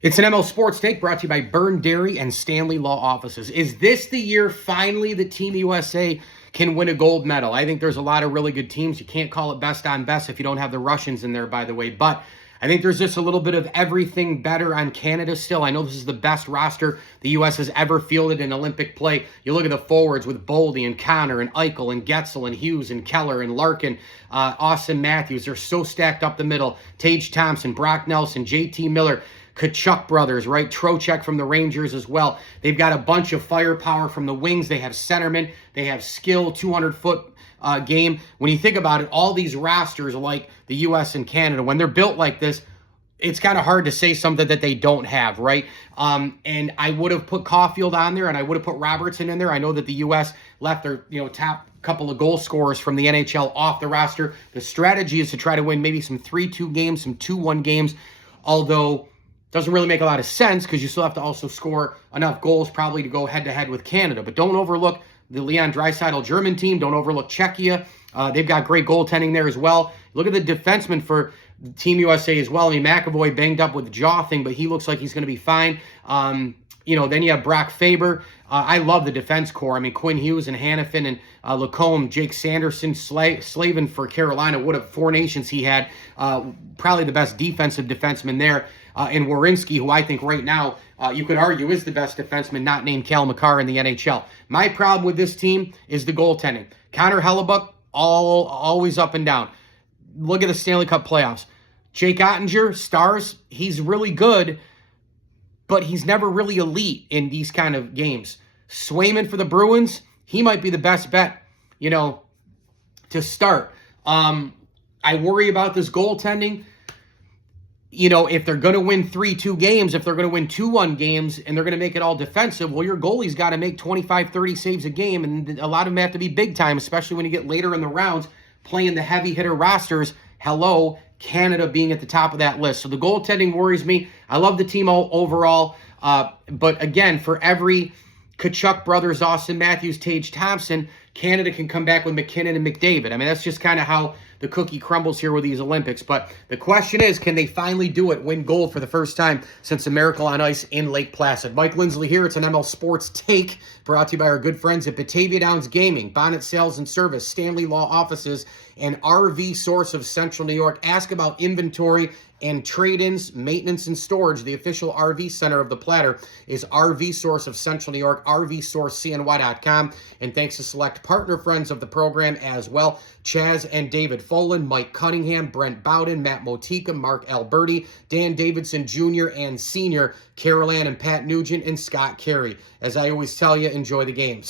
It's an ML Sports Take brought to you by Byrne Dairy and Stanley Law Offices. Is this the year finally that Team USA can win a gold medal? I think there's a lot of really good teams. You can't call it best on best if you don't have the Russians in there, by the way. But I think there's just a little bit of everything better on Canada still. I know this is the best roster the U.S. has ever fielded in Olympic play. You look at the forwards with Boldy and Connor and Eichel and Getzel and Hughes and Keller and Larkin, Austin Matthews. They're so stacked up the middle. Tage Thompson, Brock Nelson, J.T. Miller, Tkachuk brothers, right? Trocheck from the Rangers as well. They've got a bunch of firepower from the wings. They have centermen. They have skill, 200-foot game. When you think about it, all these rosters like the U.S. and Canada, when they're built like this, it's kind of hard to say something that they don't have, right? And I would have put Caulfield on there, and I would have put Robertson in there. I know that the U.S. left their top couple of goal scorers from the NHL off the roster. The strategy is to try to win maybe some 3-2 games, some 2-1 games, although doesn't really make a lot of sense because you still have to also score enough goals probably to go head-to-head with Canada. But don't overlook the Leon Draisaitl German team. Don't overlook Czechia. They've got great goaltending there as well. Look at the defenseman for Team USA as well. I mean, McAvoy banged up with the jaw thing, but he looks like he's going to be fine. Then you have Brock Faber. I love the defense core. I mean, Quinn Hughes and Hannafin and Lacombe, Jake Sanderson, Slavin for Carolina. What a four nations he had. Probably the best defensive defenseman there. And Werenski, who I think right now you could argue is the best defenseman not named Cale Makar in the NHL. My problem with this team is the goaltending. Connor Hellebuyck, always up and down. Look at the Stanley Cup playoffs. Jake Ottinger, Stars, he's really good, but he's never really elite in these kind of games. Swayman for the Bruins, he might be the best bet, to start. I worry about this goaltending. If they're going to win 3-2 games, if they're going to win 2-1 games, and they're going to make it all defensive, well, your goalie's got to make 25, 30 saves a game, and a lot of them have to be big time, especially when you get later in the rounds, playing the heavy hitter rosters. Hello, Canada being at the top of that list. So the goaltending worries me. I love the team overall, but again, for every Tkachuk brothers, Austin Matthews, Tage Thompson, Canada can come back with McKinnon and McDavid. I mean, that's just kind of how the cookie crumbles here with these Olympics. But the question is, can they finally do it, win gold for the first time since a Miracle on Ice in Lake Placid? Mike Lindsley here. It's an ML Sports Take brought to you by our good friends at Batavia Downs Gaming, Bonnet Sales and Service, Stanley Law Offices, and RV Source of Central New York. Ask about inventory and trade-ins, maintenance, and storage. The official RV center of the Platter is RV Source of Central New York, RVSourceCNY.com. And thanks to select partner friends of the program as well, Chaz and David Folan, Mike Cunningham, Brent Bowden, Matt Motika, Mark Alberti, Dan Davidson Jr. and Sr., Carol Ann and Pat Nugent, and Scott Carey. As I always tell you, enjoy the games.